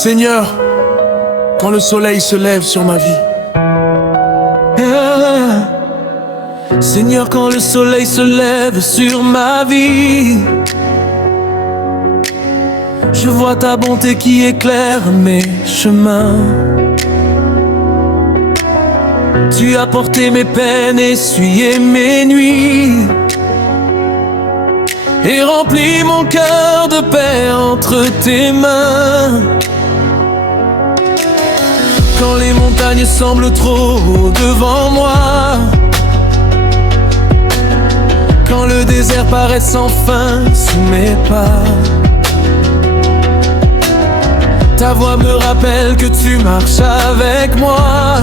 Seigneur, quand le soleil se lève sur ma vie. Seigneur, quand le soleil se lève sur ma vie, je vois ta bonté qui éclaire mes chemins. Tu as porté mes peines, essuyé mes nuits, et rempli mon cœur de paix entre tes mains. Quand les montagnes semblent trop devant moi, quand le désert paraît sans fin sous mes pas, ta voix me rappelle que tu marches avec moi,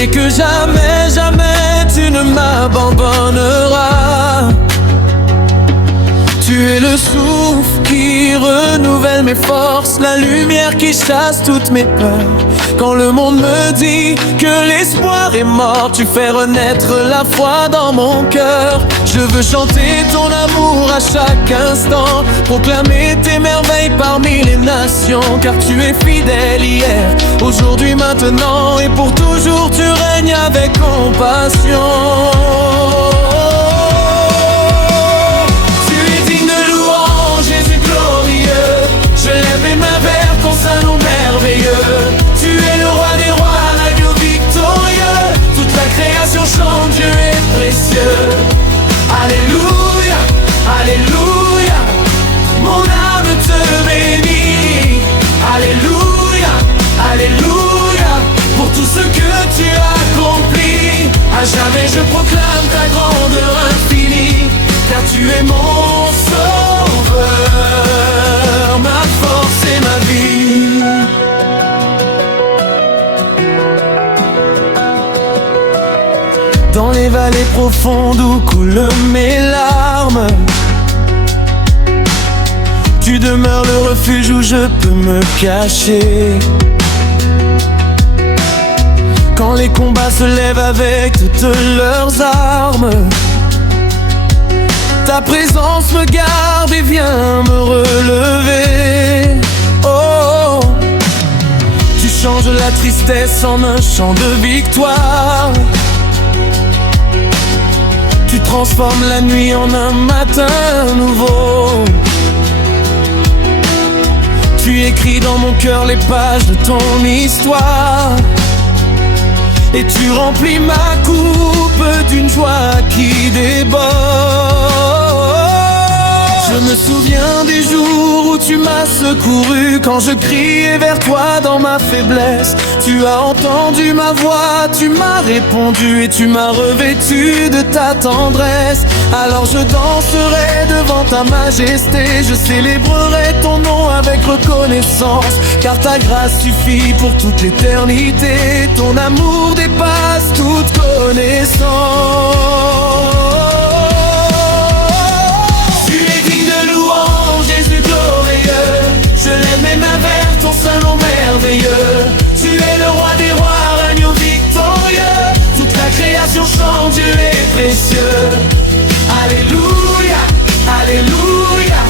et que jamais, jamais tu ne m'abandonneras. Tu es le souffle qui renouvelle mes forces, la lumière qui chasse toutes mes peurs. Quand le monde me dit que l'espoir est mort, tu fais renaître la foi dans mon cœur. Je veux chanter ton amour à chaque instant, proclamer tes merveilles parmi les nations. Car tu es fidèle hier, aujourd'hui, maintenant, et pour toujours tu règnes avec compassion. Je lève mes mains vers ton Saint-Nom merveilleux. Tu es le roi des rois, l'agneau victorieux. Toute la création chante, Dieu est précieux. Alléluia, alléluia, mon âme te bénit. Alléluia, alléluia, pour tout ce que tu as accompli. À jamais je proclame ta grandeur infinie, car tu es mon sauveur, ma force et ma vie. Dans les vallées profondes où coulent mes larmes, tu demeures le refuge où je peux me cacher. Quand les combats se lèvent avec toutes leurs armes, ta présence me garde et vient me relever. Oh, tu changes la tristesse en un chant de victoire. Tu transformes la nuit en un matin nouveau. Tu écris dans mon cœur les pages de ton histoire, et tu remplis ma coupe d'une joie qui déborde. Je me souviens des jours où tu m'as secouru, quand je criais vers toi dans ma faiblesse. Tu as entendu ma voix, tu m'as répondu, et tu m'as revêtu de ta tendresse. Alors je danserai devant ta majesté, je célébrerai ton nom avec reconnaissance, car ta grâce suffit pour toute l'éternité. Ton amour dépasse toute connaissance. Je lève mes mains vers ton Saint-Nom merveilleux. Tu es le roi des rois, l'agneau victorieux. Toute la création chante, Dieu est précieux. Alléluia, alléluia,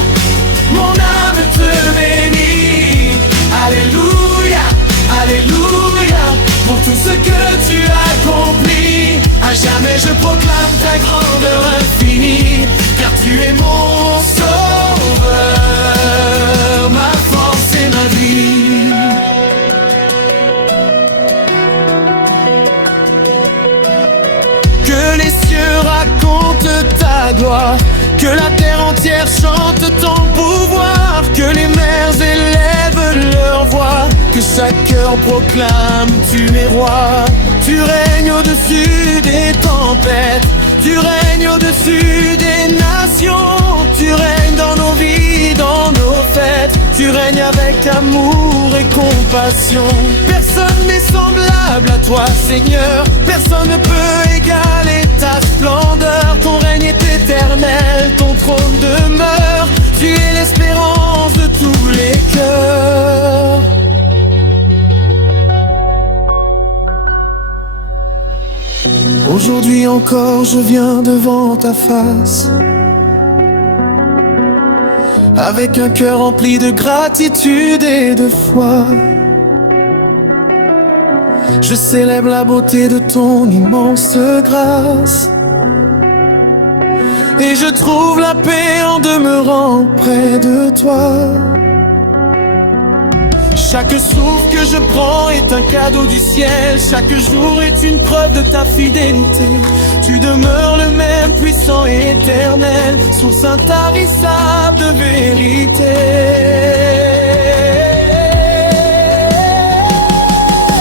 mon âme te bénit. Alléluia, alléluia, pour tout ce que tu as accompli. À jamais je proclame ta grandeur infinie, car tu es mon sauveur, ma force et ma vie. Que les cieux racontent ta gloire, que la terre entière chante ton pouvoir, que les mers élèvent leur voix, que chaque cœur proclame tu es roi. Tu règnes au-dessus des tempêtes, tu règnes au-dessus des nations. Tu règnes dans nos vies, dans nos fêtes. Tu règnes avec amour et compassion. Personne n'est semblable à toi, Seigneur. Personne ne peut égaler ta splendeur. Ton règne est éternel, ton trône demeure. Tu es l'espérance de tous les cœurs. Aujourd'hui encore je viens devant ta face, avec un cœur rempli de gratitude et de foi. Je célèbre la beauté de ton immense grâce, et je trouve la paix en demeurant près de toi. Chaque souffle que je prends est un cadeau du ciel. Chaque jour est une preuve de ta fidélité. Tu demeures le même, puissant et éternel, source intarissable de vérité.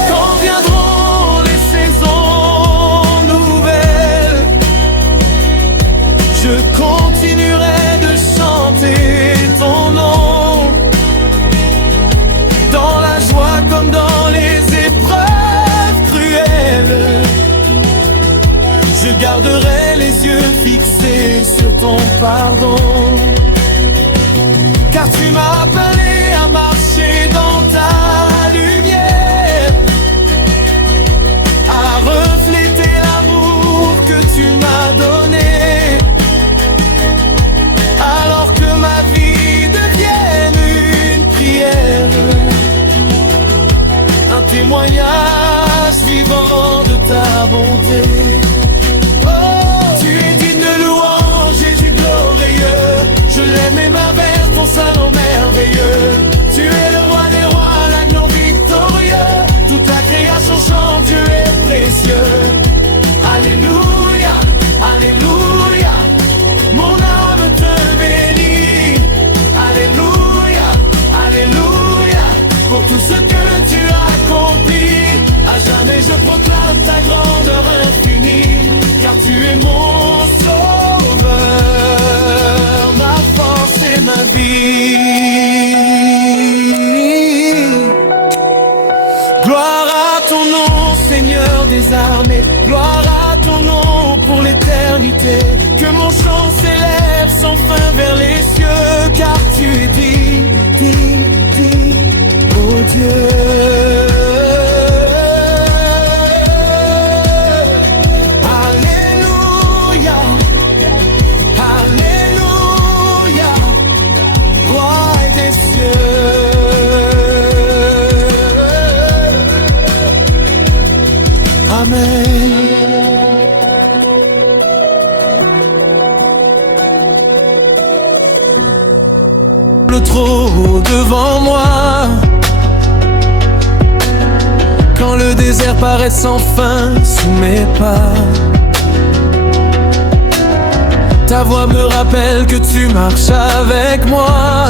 Quand viendront les saisons nouvelles, je continuerai de chanter ton nom, dans la joie comme dans les épreuves cruelles. Je garderai les yeux fixés sur ton pardon, car tu m'as appelé à marcher dans ta lumière, à refléter l'amour que tu m'as donné, alors que ma vie devienne une prière, un témoignage vivant de ta bonté. Oh, tu es digne de louange, Jésus glorieux. Je l'aime et ma vers ton salon merveilleux. Tu es le roi des rois, l'agneau victorieux. Toute la création chante, Dieu est précieux. Alléluia, alléluia, mon âme te bénit. Alléluia, alléluia, pour tout ce que tu as accompli. À jamais je proclame ta grandeur infinie, car tu es mon sauveur, ma force et ma vie. Gloire à ton nom, Seigneur des armées. Gloire à ton nom pour l'éternité. Que mon chant s'élève sans fin vers les cieux, car tu es digne, oh Dieu. Le trop devant moi, quand le désert paraît sans fin sous mes pas, ta voix me rappelle que tu marches avec moi,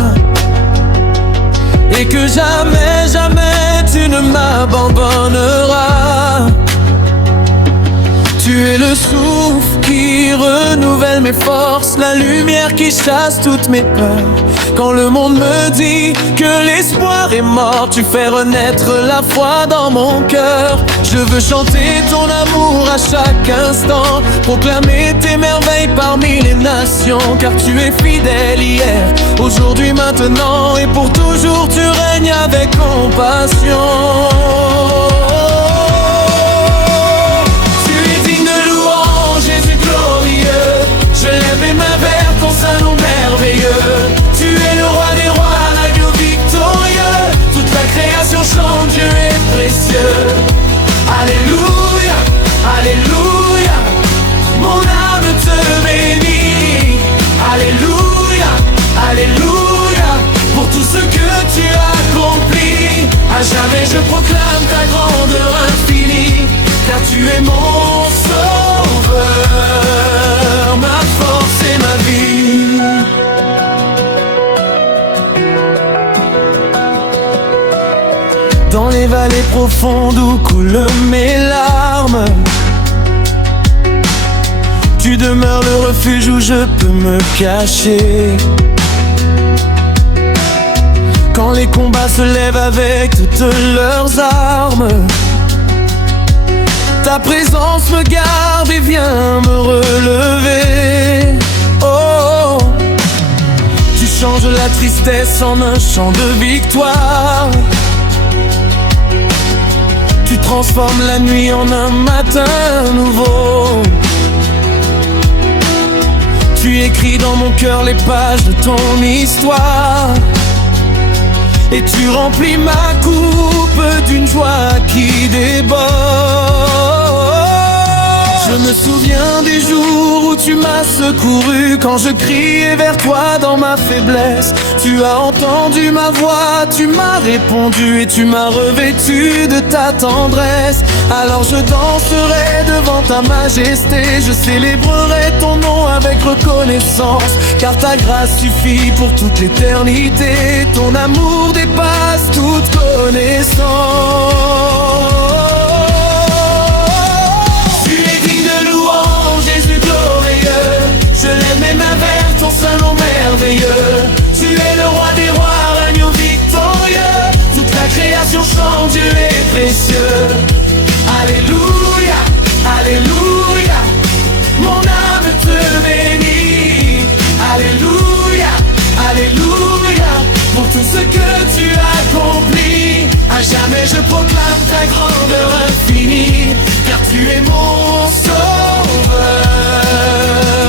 et que jamais, jamais tu ne m'abandonneras. Tu es le souffle qui renouvelle mes forces, la lumière qui chasse toutes mes peurs. Quand le monde me dit que l'espoir est mort, tu fais renaître la foi dans mon cœur. Je veux chanter ton amour à chaque instant, proclamer tes merveilles parmi les nations, car tu es fidèle hier, aujourd'hui, maintenant et pour toujours. Tu règnes avec compassion. Je lève mes mains vers ton salon merveilleux. Tu es le roi des rois, l'agneau victorieux. Toute la création chante, Dieu est précieux. Alléluia, alléluia, mon âme te bénit. Alléluia, alléluia, pour tout ce que tu as accompli. À jamais je proclame ta grandeur infinie, car tu es mon sauveur, ma force et ma vie. Dans les vallées profondes où coulent mes larmes, tu demeures le refuge où je peux me cacher. Quand les combats se lèvent avec toutes leurs armes, ta présence me garde et vient me relever. Oh, tu changes la tristesse en un chant de victoire. Tu transformes la nuit en un matin nouveau. Tu écris dans mon cœur les pages de ton histoire. Et tu remplis ma coupe d'une joie qui déborde. Je me souviens des jours où tu m'as secouru quand je criais vers toi dans ma faiblesse. Tu as entendu ma voix, tu m'as répondu et tu m'as revêtu de ta tendresse. Alors je danserai devant ta majesté, je célébrerai ton nom avec reconnaissance, car ta grâce suffit pour toute l'éternité. Ton amour dépasse toute connaissance. Je lève mes mains vers ton sein nom merveilleux. Tu es le roi des rois, l'agneau victorieux. Toute la création chante, Dieu est précieux. Alléluia, alléluia, mon âme te bénit. Alléluia, alléluia, pour tout ce que tu accomplis. À jamais je proclame ta grandeur infinie, car tu es mon sauveur,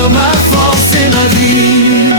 ma force et ma vie.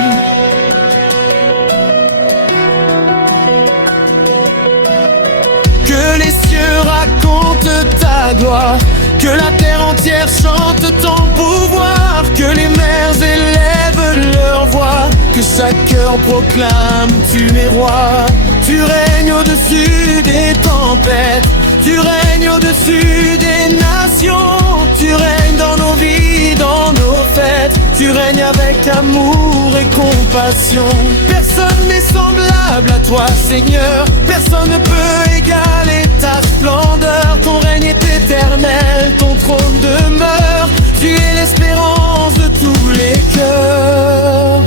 Que les cieux racontent ta gloire, que la terre entière chante ton pouvoir, que les mers élèvent leur voix, que chaque cœur proclame tu es roi. Tu règnes au-dessus des tempêtes, tu règnes au-dessus des nations. Tu règnes dans nos vies, dans nos fêtes. Tu règnes avec amour et compassion. Personne n'est semblable à toi, Seigneur. Personne ne peut égaler ta splendeur. Ton règne est éternel, ton trône demeure. Tu es l'espérance de tous les cœurs.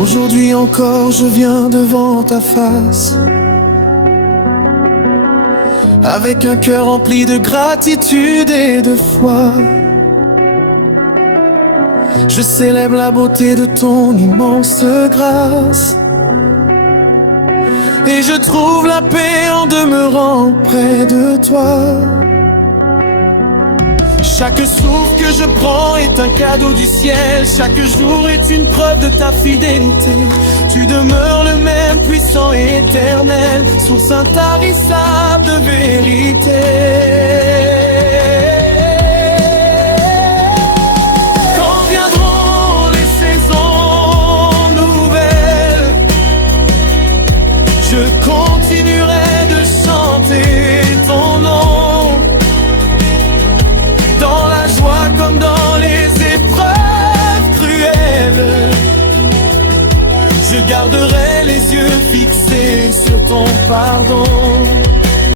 Aujourd'hui encore je viens devant ta face, avec un cœur rempli de gratitude et de foi. Je célèbre la beauté de ton immense grâce, et je trouve la paix en demeurant près de toi. Chaque souffle que je prends est un cadeau du ciel. Chaque jour est une preuve de ta fidélité. Tu demeures le même, puissant et éternel, source intarissable de vérité. Quand viendront les saisons nouvelles, je continuerai de chanter ton nom. Dans la joie comme dans les épreuves cruelles, je garderai les yeux fixés sur ton pardon.